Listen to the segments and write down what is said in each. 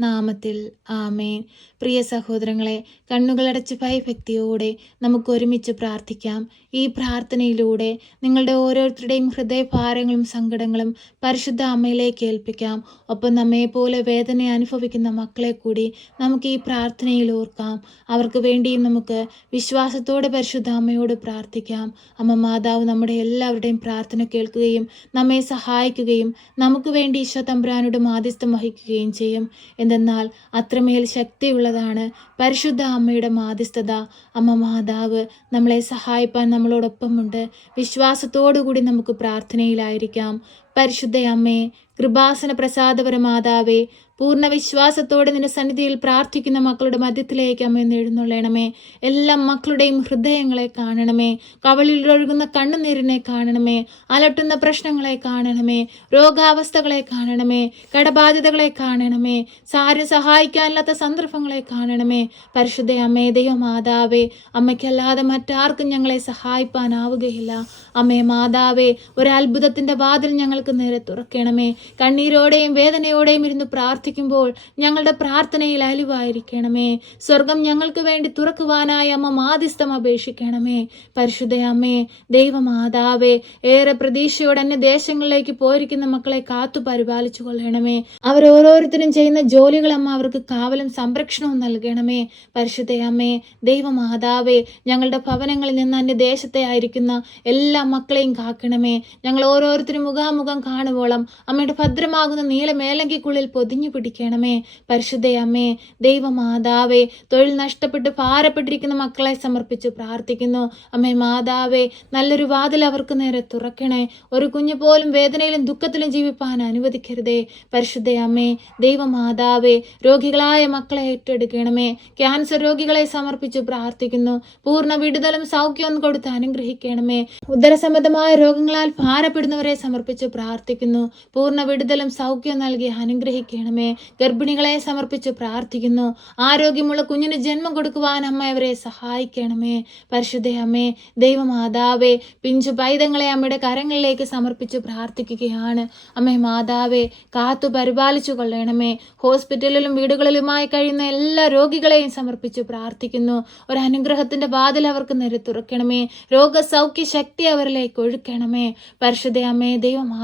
നാമത്തിൽ ആമേൻ. പ്രിയ സഹോദരങ്ങളെ കണ്ണുകളടച്ച് ഭയഭക്തിയോടെ നമുക്ക് ഒരുമിച്ച് പ്രാർത്ഥിക്കാം. ഈ പ്രാർത്ഥനയിലൂടെ നിങ്ങളുടെ ഓരോരുത്തരുടെയും ഹൃദയഭാരങ്ങളും സങ്കടങ്ങളും പരിശുദ്ധ അമ്മയിലേക്ക് ഏൽപ്പിക്കാം. ഒപ്പം നമ്മയെപ്പോലെ വേദന അനുഭവിക്കുന്ന മക്കളെ കൂടി നമുക്ക് ഈ പ്രാർത്ഥനയിൽ ഓർക്കാം. അവർക്ക് വേണ്ടിയും നമുക്ക് വിശ്വാസത്തോടെ പരിശുദ്ധ അമ്മയോട് പ്രാർത്ഥിക്കാം. അമ്മ മാതാവ് നമ്മുടെ എല്ലാവരുടെയും പ്രാർത്ഥന കേൾക്കുകയും നമ്മെ സഹായിക്കുകയും നമുക്ക് വേണ്ടി ഈശോ തമ്പുരാനോട് മാധ്യസ്ഥം വഹിക്കുകയും ചെയ്യും. എന്തെന്നാൽ അത്രമേൽ ശക്തിയുള്ളതാണ് പരിശുദ്ധ അമ്മയുടെ മാധ്യസ്ഥത. അമ്മ മാതാവ് നമ്മളെ സഹായിപ്പാൻ നമ്മളോടൊപ്പമുണ്ട്. വിശ്വാസത്തോടു കൂടി നമുക്ക് പ്രാർത്ഥനയിലായിരിക്കാം. പരിശുദ്ധ അമ്മേ കൃപാസന പ്രസാദപര മാതാവേ പൂർണ വിശ്വാസത്തോടെ നിന്റെ സന്നിധിയിൽ പ്രാർത്ഥിക്കുന്ന മക്കളുടെ മധ്യത്തിലേക്ക് അമ്മ എഴുന്നള്ളണമേ. എല്ലാ മക്കളുടെയും ഹൃദയങ്ങളെ കാണണമേ. കവളിൽ ഒഴുകുന്ന കണ്ണുനീരിനെ കാണണമേ. അലട്ടുന്ന പ്രശ്നങ്ങളെ കാണണമേ. രോഗാവസ്ഥകളെ കാണണമേ. കടബാധ്യതകളെ കാണണമേ. സാരം സഹായിക്കാനില്ലാത്ത സന്ദർഭങ്ങളെ കാണണമേ. പരിശുദ്ധ അമ്മേ ദൈവമാതാവേ അമ്മയ്ക്കല്ലാതെ മറ്റാർക്കും ഞങ്ങളെ സഹായിപ്പാനാവുകയില്ല. അമ്മേ മാതാവേ ഒരു അത്ഭുതത്തിന്റെ വാതിൽ ഞങ്ങൾക്ക് നേരെ തുറക്കണമേ. കണ്ണീരോടെയും വേദനയോടെയും ഇരുന്ന് പ്രാർത്ഥിക്കുമ്പോൾ ഞങ്ങളുടെ പ്രാർത്ഥനയിൽ അലിവായിരിക്കണമേ. സ്വർഗം ഞങ്ങൾക്ക് വേണ്ടി തുറക്കുവാനായി അമ്മ മാധ്യസ്ഥം അപേക്ഷിക്കണമേ. പരിശുദ്ധ അമ്മേ ദൈവമാതാവേ ഏറെ പ്രതീക്ഷയോടെ അന്യ ദേശങ്ങളിലേക്ക് പോയിരിക്കുന്ന മക്കളെ കാത്തു പരിപാലിച്ചു കൊള്ളണമേ. അവർ ഓരോരുത്തരും ചെയ്യുന്ന ജോലികൾ അമ്മ അവർക്ക് കാവലും സംരക്ഷണവും നൽകണമേ. പരിശുദ്ധ അമ്മേ ദൈവമാതാവേ ഞങ്ങളുടെ ഭവനങ്ങളിൽ നിന്ന് അന്യദേശത്തെ ആയിരിക്കുന്ന എല്ലാ മക്കളെയും കാക്കണമേ. ഞങ്ങൾ ഓരോരുത്തരും മുഖാമുഖം കാണുവോളം അമ്മയുടെ ഭദ്രമാകുന്ന നീലമേലങ്കിക്കുള്ളിൽ പൊതിഞ്ഞു പിടിക്കണമേ. പരിശുദ്ധയമ്മേ ദൈവമാതാവേ തൊഴിൽ നഷ്ടപ്പെട്ട് ഭാരപ്പെട്ടിരിക്കുന്ന മക്കളെ സമർപ്പിച്ച് പ്രാർത്ഥിക്കുന്നു. അമ്മേ മാതാവേ നല്ലൊരു വാതിൽ അവർക്ക് നേരെ തുറക്കണേ. ഒരു കുഞ്ഞു പോലും വേദനയിലും ദുഃഖത്തിലും ജീവിപ്പാൻ അനുവദിക്കരുതേ. പരിശുദ്ധയമ്മേ ദൈവമാതാവേ രോഗികളായ മക്കളെ ഏറ്റെടുക്കണമേ. ക്യാൻസർ രോഗികളെ സമർപ്പിച്ച് പ്രാർത്ഥിക്കുന്നു. പൂർണ വിടുതലും സൗഖ്യവും കൊടുത്ത് അനുഗ്രഹിക്കണമേ. ഉദരസംബന്ധമായ രോഗങ്ങളാൽ ഭാരപ്പെടുന്നവരെ സമർപ്പിച്ച് പ്രാർത്ഥിക്കുന്നു. പൂർണ വിടുതലും സൗഖ്യം നൽകി അനുഗ്രഹിക്കണമേ. ഗർഭിണികളെ സമർപ്പിച്ച് പ്രാർത്ഥിക്കുന്നു. ആരോഗ്യമുള്ള കുഞ്ഞിന് ജന്മം കൊടുക്കുവാൻ അമ്മ അവരെ സഹായിക്കണമേ. പരിശുദ്ധ അമ്മേ ദൈവമാതാവേ പിഞ്ചു പൈതങ്ങളെ അമ്മയുടെ കരങ്ങളിലേക്ക് സമർപ്പിച്ച് പ്രാർത്ഥിക്കുകയാണ്. അമ്മേ മാതാവേ കാത്തു പരിപാലിച്ചു കൊള്ളണമേ. ഹോസ്പിറ്റലിലും വീടുകളിലുമായി കഴിയുന്ന എല്ലാ രോഗികളെയും സമർപ്പിച്ച് പ്രാർത്ഥിക്കുന്നു. ഒരു അനുഗ്രഹത്തിന്റെ വാതിൽ അവർക്ക് നേരെ തുറക്കണമേ. രോഗസൗഖ്യ ശക്തി അവരിലേക്ക് ഒഴുക്കണമേ. പരിശുദ്ധ അമ്മേ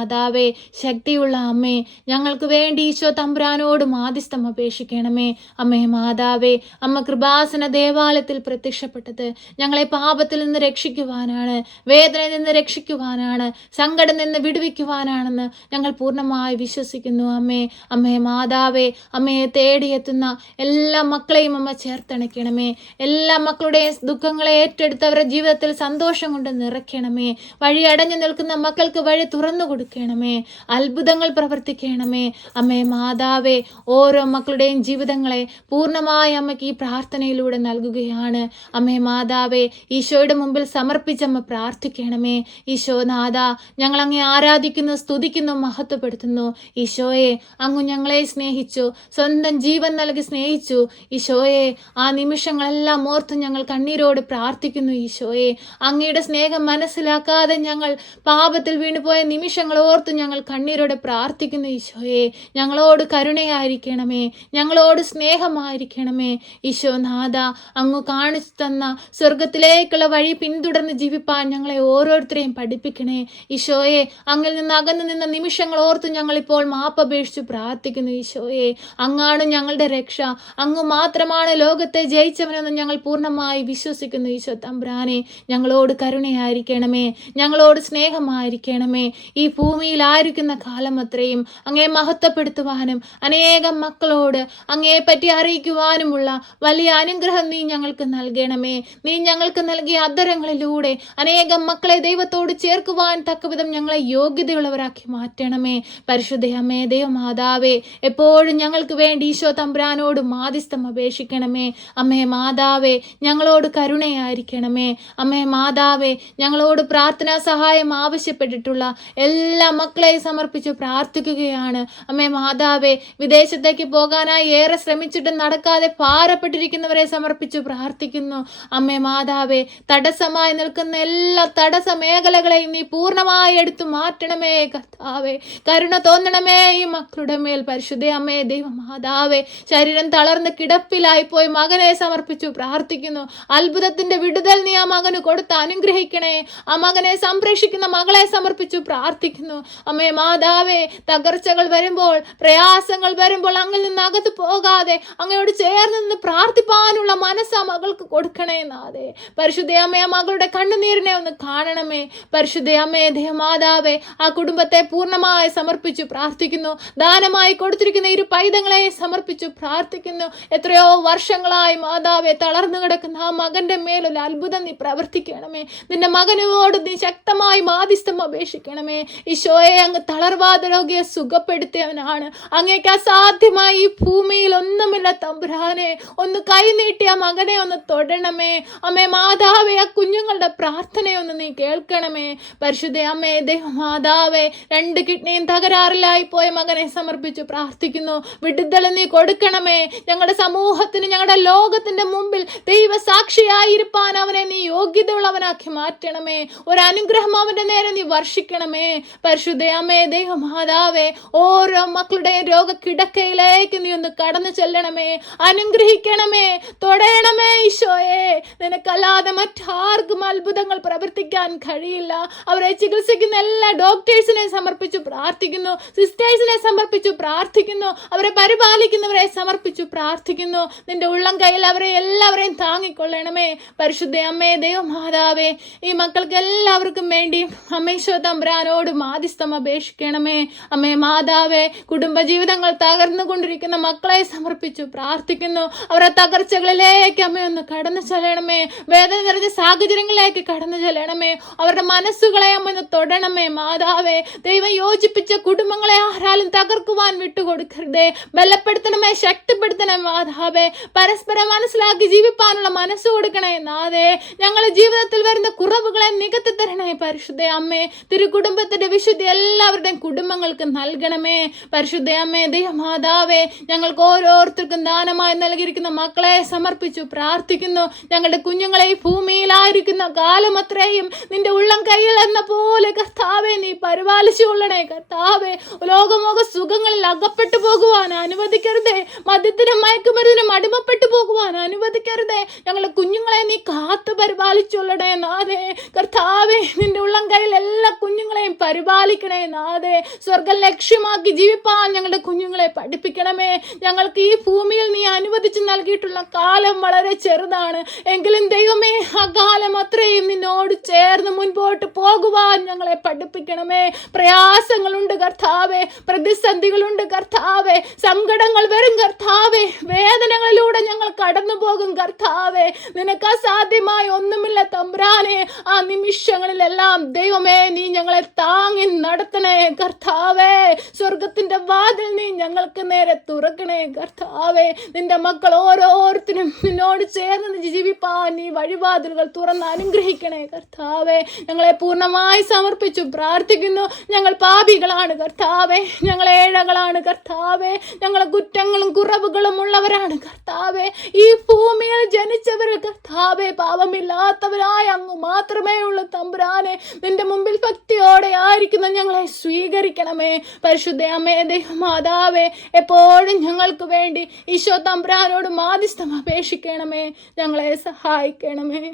ദൈവമാതാവേ ശക്തിയുള്ള അമ്മേ ഞങ്ങൾക്ക് വേണ്ടി ഈശോ തമ്പുരാനോട് മാധ്യസ്ഥം അപേക്ഷിക്കണമേ. അമ്മേ മാതാവേ അമ്മ കൃപാസന ദേവാലയത്തിൽ പ്രത്യക്ഷപ്പെട്ടത് ഞങ്ങളെ പാപത്തിൽ നിന്ന് രക്ഷിക്കുവാനാണ് വേദനയിൽ നിന്ന് രക്ഷിക്കുവാനാണ് സങ്കടം നിന്ന് വിടുവിക്കുവാനാണെന്ന് ഞങ്ങൾ പൂർണമായി വിശ്വസിക്കുന്നു അമ്മേ. അമ്മേ മാതാവേ അമ്മയെ തേടിയെത്തുന്ന എല്ലാ മക്കളെയും അമ്മ ചേർത്തണയ്ക്കണമേ. എല്ലാ മക്കളുടെയും ദുഃഖങ്ങളെ ഏറ്റെടുത്ത് അവരുടെ ജീവിതത്തിൽ സന്തോഷം കൊണ്ട് നിറയ്ക്കണമേ. വഴി അടഞ്ഞു നിൽക്കുന്ന മക്കൾക്ക് വഴി തുറന്നു കൊടുക്കണമേ അത്ഭുതങ്ങൾ പ്രവർത്തിക്കണമേ. അമ്മേ മാതാവേ ഓരോ മക്കളുടെയും ജീവിതങ്ങളെ പൂർണമായി അമ്മയ്ക്ക് ഈ പ്രാർത്ഥനയിലൂടെ നൽകുകയാണ്. അമ്മേ മാതാവേ ഈശോയുടെ മുമ്പിൽ സമർപ്പിച്ചമ്മ പ്രാർത്ഥിക്കണമേ. ഈശോ നാഥ ഞങ്ങൾ അങ്ങേ ആരാധിക്കുന്നു സ്തുതിക്കുന്നു മഹത്വപ്പെടുത്തുന്നു. ഈശോയെ അങ്ങ് ഞങ്ങളെ സ്നേഹിച്ചു സ്വന്തം ജീവൻ നൽകി സ്നേഹിച്ചു. ഈശോയെ ആ നിമിഷങ്ങളെല്ലാം ഓർത്ത് ഞങ്ങൾ കണ്ണീരോട് പ്രാർത്ഥിക്കുന്നു ഈശോയെ. അങ്ങയുടെ സ്നേഹം മനസ്സിലാക്കാതെ ഞങ്ങൾ പാപത്തിൽ വീണുപോയ നിമിഷങ്ങൾ ഓർത്ത് ഞങ്ങൾ കണ്ണീരോടെ പ്രാർത്ഥിക്കുന്നു ഈശോയെ. ഞങ്ങളോട് കരുണയായിരിക്കണമേ. ഞങ്ങളോട് സ്നേഹമായിരിക്കണമേ. ഈശോ നാഥ അങ്ങ് കാണിച്ചു തന്ന സ്വർഗത്തിലേക്കുള്ള വഴി പിന്തുടർന്ന് ജീവിപ്പാൻ ഞങ്ങളെ ഓരോരുത്തരെയും പഠിപ്പിക്കണേ. ഈശോയെ അങ്ങിൽ നിന്ന് അകന്നു നിന്ന നിമിഷങ്ങൾ ഓർത്ത് ഞങ്ങളിപ്പോൾ മാപ്പപേക്ഷിച്ചു പ്രാർത്ഥിക്കുന്നു ഈശോയെ. അങ്ങാണ് ഞങ്ങളുടെ രക്ഷ. അങ്ങ് മാത്രമാണ് ലോകത്തെ ജയിച്ചവനെന്ന് ഞങ്ങൾ പൂർണമായി വിശ്വസിക്കുന്നു ഈശോ തമ്പ്രാനെ. ഞങ്ങളോട് കരുണയായിരിക്കണമേ. ഞങ്ങളോട് സ്നേഹമായിരിക്കണമേ. ഈ ഭൂമിയിൽ ആയിരിക്കുന്ന കാലം അത്രയും അങ്ങേ മഹത്വപ്പെടുത്തുവാനും അനേകം മക്കളോട് അങ്ങയെ പറ്റി അറിയിക്കുവാനുമുള്ള വലിയ അനുഗ്രഹം നീ ഞങ്ങൾക്ക് നൽകണമേ. നീ ഞങ്ങൾക്ക് നൽകിയ അധരങ്ങളിലൂടെ അനേകം മക്കളെ ദൈവത്തോട് ചേർക്കുവാൻ തക്കവിധം ഞങ്ങളെ യോഗ്യതയുള്ളവരാക്കി മാറ്റണമേ. പരിശുദ്ധ അമ്മേ ദൈവമാതാവേ എപ്പോഴും ഞങ്ങൾക്ക് വേണ്ടി ഈശോ തമ്പുരാനോട് മാധ്യസ്ഥം അപേക്ഷിക്കണമേ. അമ്മേ മാതാവേ ഞങ്ങളോട് കരുണയായിരിക്കണമേ. അമ്മേ മാതാവേ ഞങ്ങളോട് പ്രാർത്ഥനാ സഹായം ആവശ്യപ്പെട്ടിട്ടുള്ള എല്ലാ എല്ലാ മക്കളെയും സമർപ്പിച്ചു പ്രാർത്ഥിക്കുകയാണ്. അമ്മേ മാതാവേ വിദേശത്തേക്ക് പോകാനായി ഏറെ ശ്രമിച്ചിട്ടും നടക്കാതെ ഭാരപ്പെട്ടിരിക്കുന്നവരെ സമർപ്പിച്ചു പ്രാർത്ഥിക്കുന്നു. അമ്മേ മാതാവേ തടസ്സമായി നിൽക്കുന്ന എല്ലാ തടസ്സ മേഖലകളെയും നീ പൂർണമായി എടുത്തു മാറ്റണമേ കർത്താവേ. കരുണ തോന്നണമേ ഈ മക്കളുടെ മേൽ. പരിശുദ്ധ അമ്മേ ദൈവമാതാവേ ശരീരം തളർന്ന് കിടപ്പിലായി പോയി മകനെ സമർപ്പിച്ചു പ്രാർത്ഥിക്കുന്നു. അത്ഭുതത്തിന്റെ വിടുതൽ നീ ആ മകന് കൊടുത്ത് അനുഗ്രഹിക്കണേ. ആ മകനെ സംരക്ഷിക്കുന്ന മകളെ സമർപ്പിച്ചു പ്രാർത്ഥിക്കുന്നു. അമ്മേ മാതാവേ തകർച്ചകൾ വരുമ്പോൾ പ്രയാസങ്ങൾ വരുമ്പോൾ അങ്ങിൽ നിന്ന് അകത്ത് പോകാതെ അങ്ങയോട് ചേർന്ന് നിന്ന് പ്രാർത്ഥിപ്പാനുള്ള മനസ്സ് ആ മകൾക്ക് കൊടുക്കണേ നാദേ പരിശുദ്ധ അമ്മേ ആ മകളുടെ കണ്ണുനീരിനെ ഒന്ന് കാണണമേ. പരിശുദ്ധ അമ്മേ ദേവമാതാവേ ആ കുടുംബത്തെ പൂർണമായി സമർപ്പിച്ചു പ്രാർത്ഥിക്കുന്നു. ദാനമായി കൊടുത്തിരിക്കുന്ന ഇരു പൈതങ്ങളെ സമർപ്പിച്ചു പ്രാർത്ഥിക്കുന്നു. എത്രയോ വർഷങ്ങളായി മാതാവെ തളർന്നു കിടക്കുന്ന ആ മകന്റെ മേലൊരു അത്ഭുതം നീ പ്രവർത്തിക്കണമേ. നിന്റെ മകനോട് നീ ശക്തമായി മാധ്യസ്ഥം അപേക്ഷിക്കണമേ. ഈശോയെ അങ്ങ് തളർവാദ രോഗിയെ സുഖപ്പെടുത്തിയവനാണ്. അങ്ങേക്ക് അസാധ്യമായി ഈ ഭൂമിയിൽ ഒന്നുമില്ല തമ്പുരാനെ. ഒന്ന് കൈനീട്ടിയ മകനെ ഒന്ന് തൊടണമേ. അമ്മേ മാതാവേ ആ കുഞ്ഞുങ്ങളുടെ പ്രാർത്ഥനയൊന്ന് നീ കേൾക്കണമേ. പരിശുദ്ധ അമ്മേ മാതാവേ രണ്ട് കിഡ്നിയും തകരാറിലായി പോയ മകനെ സമർപ്പിച്ചു പ്രാർത്ഥിക്കുന്നു. വിടുതൽ നീ കൊടുക്കണമേ. ഞങ്ങളുടെ സമൂഹത്തിന് ഞങ്ങളുടെ ലോകത്തിന്റെ മുമ്പിൽ ദൈവ സാക്ഷിയായിരിക്കാൻ അവനെ നീ യോഗ്യതയുള്ളവനാക്കി മാറ്റണമേ. ഒരു അനുഗ്രഹം അവന്റെ നേരെ നീ വർഷിക്കണമേ. പരിശുദ്ധ അമ്മേ ദൈവമാതാവേ ഓരോ മക്കളുടെ രോഗ കിടക്കയിലേക്ക് നീ ഒന്ന് കടന്നു ചെല്ലണമേ അനുഗ്രഹിക്കണമേ തൊടയണമേ ഈശോയെ. നിനക്കല്ലാതെ മറ്റാർക്കും അത്ഭുതങ്ങൾ പ്രവർത്തിക്കാൻ കഴിയില്ല. അവരെ ചികിത്സിക്കുന്ന എല്ലാ ഡോക്ടേഴ്സിനെ സമർപ്പിച്ചു പ്രാർത്ഥിക്കുന്നു സിസ്റ്റേഴ്സിനെ സമർപ്പിച്ചു പ്രാർത്ഥിക്കുന്നു അവരെ പരിപാലിക്കുന്നവരെ സമർപ്പിച്ചു പ്രാർത്ഥിക്കുന്നു. നിന്റെ ഉള്ളം കയ്യിൽ അവരെ എല്ലാവരെയും താങ്ങിക്കൊള്ളണമേ. പരിശുദ്ധ അമ്മേ ദൈവ ദൈവമാതാവേ ഈ മക്കൾക്ക് എല്ലാവർക്കും വേണ്ടി അമ്മേശോ തമ്പ്രാനോട് മാധ്യസ്ഥം അപേക്ഷിക്കണമേ. അമ്മേ മാതാവേ കുടുംബജീവിതങ്ങൾ തകർന്നുകൊണ്ടിരിക്കുന്ന മക്കളെ സമർപ്പിച്ചു പ്രാർത്ഥിക്കുന്നു. അവരെ തകർച്ചകളിലേക്ക് അമ്മയൊന്ന് കടന്നു ചെല്ലണമേ. വേദന നിറഞ്ഞ സാഹചര്യങ്ങളിലേക്ക് കടന്നു ചെല്ലണമേ. അവരുടെ മനസ്സുകളെ അമ്മ ഒന്ന് തൊടണമേ. മാതാവേ ദൈവം യോജിപ്പിച്ച കുടുംബങ്ങളെ ആരാലും തകർക്കുവാൻ വിട്ടുകൊടുക്കരുതേ. ബലപ്പെടുത്തണമേ ശക്തിപ്പെടുത്തണമേ മാതാവേ. പരസ്പരം മനസ്സിലാക്കി ജീവിപ്പാനുള്ള മനസ്സ് കൊടുക്കണേ നാഥേ. ഞങ്ങളുടെ ജീവിതത്തിൽ വരുന്ന കുറവുകളെ നികത്തി തരണേ പരിശുദ്ധ അമ്മേ. തിരുകുടുംബത്തിന്റെ വിശുദ്ധി എല്ലാവരുടെയും കുടുംബങ്ങൾക്ക് നൽകണമേ. പരിശുദ്ധ അമ്മേ ദൈവമാതാവേ ഞങ്ങൾക്ക് ഓരോരുത്തർക്കും ദാനമായി നൽകിയിരിക്കുന്ന മക്കളെ സമർപ്പിച്ചു പ്രാർത്ഥിക്കുന്നു. ഞങ്ങളുടെ കുഞ്ഞുങ്ങളെ ഈ ഭൂമിയിലായിരിക്കുന്ന കാലം അത്രയും നിന്റെ ഉള്ളം കയ്യിൽ എന്ന പോലെ കർത്താവെ നീ പരിപാലിച്ചു കൊള്ളണേ. കർത്താവെ ലോകമോക സുഖങ്ങളിൽ അകപ്പെട്ടു പോകുവാൻ അനുവദിക്കരുതേ. മദ്യത്തിനും മയക്കുമരുന്നിനും അടിമപ്പെട്ടു പോകുവാൻ അനുവദിക്കരുതേ. ഞങ്ങളുടെ കുഞ്ഞുങ്ങളെ നീ കാത്തു പരിപാലിച്ചുകൊള്ളണേ നാഥേ. കർത്താവേ നിന്റെ ഉള്ളം കയ്യിൽ എല്ലാ കുഞ്ഞുങ്ങളെയും പരിപാലിക്കണേ നാഥേ. സ്വർഗം ലക്ഷ്യമാക്കി ജീവിപ്പാൻ ഞങ്ങളുടെ കുഞ്ഞുങ്ങളെ പഠിപ്പിക്കണമേ. ഞങ്ങൾക്ക് ഈ ഭൂമിയിൽ നീ അനുവദിച്ച് നൽകിയിട്ടുള്ള കാലം വളരെ ചെറുതാണ്. എങ്കിലും ദൈവമേ ആ കാലം അത്രയും നിന്നോട് ചേർന്ന് മുൻപോട്ട് പോകുവാൻ ഞങ്ങളെ പഠിപ്പിക്കണമേ. പ്രയാസങ്ങളുണ്ട് കർത്താവേ പ്രതിസന്ധികളുണ്ട് കർത്താവേ സങ്കടങ്ങൾ വരും കർത്താവേ വേദനകളിലൂടെ ഞങ്ങൾ കടന്നു പോകും കർത്താവേ. നിനക്ക് അസാധ്യമായി ഒന്നുമില്ല തമ്പ്രാനെ. ആ നിമിഷങ്ങളിലെല്ലാം ദൈവമേ നീ ഞങ്ങളെ താങ്ങി നടത്തണേ കർത്താവേ. സ്വർഗത്തിന്റെ വാതിൽ നീ ഞങ്ങൾക്ക് നേരെ തുറക്കണേ കർത്താവേ. നിന്റെ മക്കൾ ഓരോരുത്തരും നിന്നോട് ചേർന്ന് ജീവിപ്പാൻ നീ വഴിവാതിലുകൾ തുറന്ന് അനുഗ്രഹിക്കണേ കർത്താവേ. ഞങ്ങളെ പൂർണമായി സമർപ്പിച്ചു പ്രാർത്ഥിക്കുന്നു. ഞങ്ങൾ പാപികളാണ് കർത്താവേ. ഞങ്ങൾ ഏഴകളാണ് കർത്താവേ. ഞങ്ങളെ കുറ്റങ്ങളും കുറവുകളും ഉള്ളവരാണ് കർത്താവേ. ഈ ഭൂമിയിൽ ജനിച്ചവർ കർത്താവേ പാപമില്ലാത്തവരായ അങ്ങ് മാത്രമേ ഉള്ളൂ തമ്പുരാനെ. നിന്റെ മുമ്പിൽ ഭക്തിയോടെ ആയിരിക്കുന്ന ഞങ്ങളെ സ്വീകരിക്കണമേ. പരിശുദ്ധ അമ്മേ ദൈവമാതാവേ എപ്പോഴും ഞങ്ങൾക്ക് വേണ്ടി ഈശോ തമ്പ്രാനോട് മാധ്യസ്ഥം അപേക്ഷിക്കണമേ. ഞങ്ങളെ സഹായിക്കണമേ.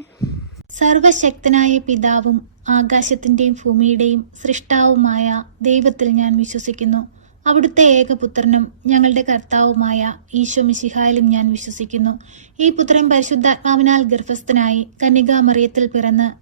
സർവശക്തനായ പിതാവും ആകാശത്തിന്റെയും ഭൂമിയുടെയും സൃഷ്ടാവുമായ ദൈവത്തിൽ ഞാൻ വിശ്വസിക്കുന്നു. അവിടുത്തെ ഏകപുത്രനും ഞങ്ങളുടെ കർത്താവുമായ ഈശോ മിശിഹായിലും ഞാൻ വിശ്വസിക്കുന്നു. ഈ പുത്രൻ പരിശുദ്ധാത്മാവിനാൽ ഗർഭസ്ഥനായി കന്യകാമറിയത്തിൽ പിറന്ന്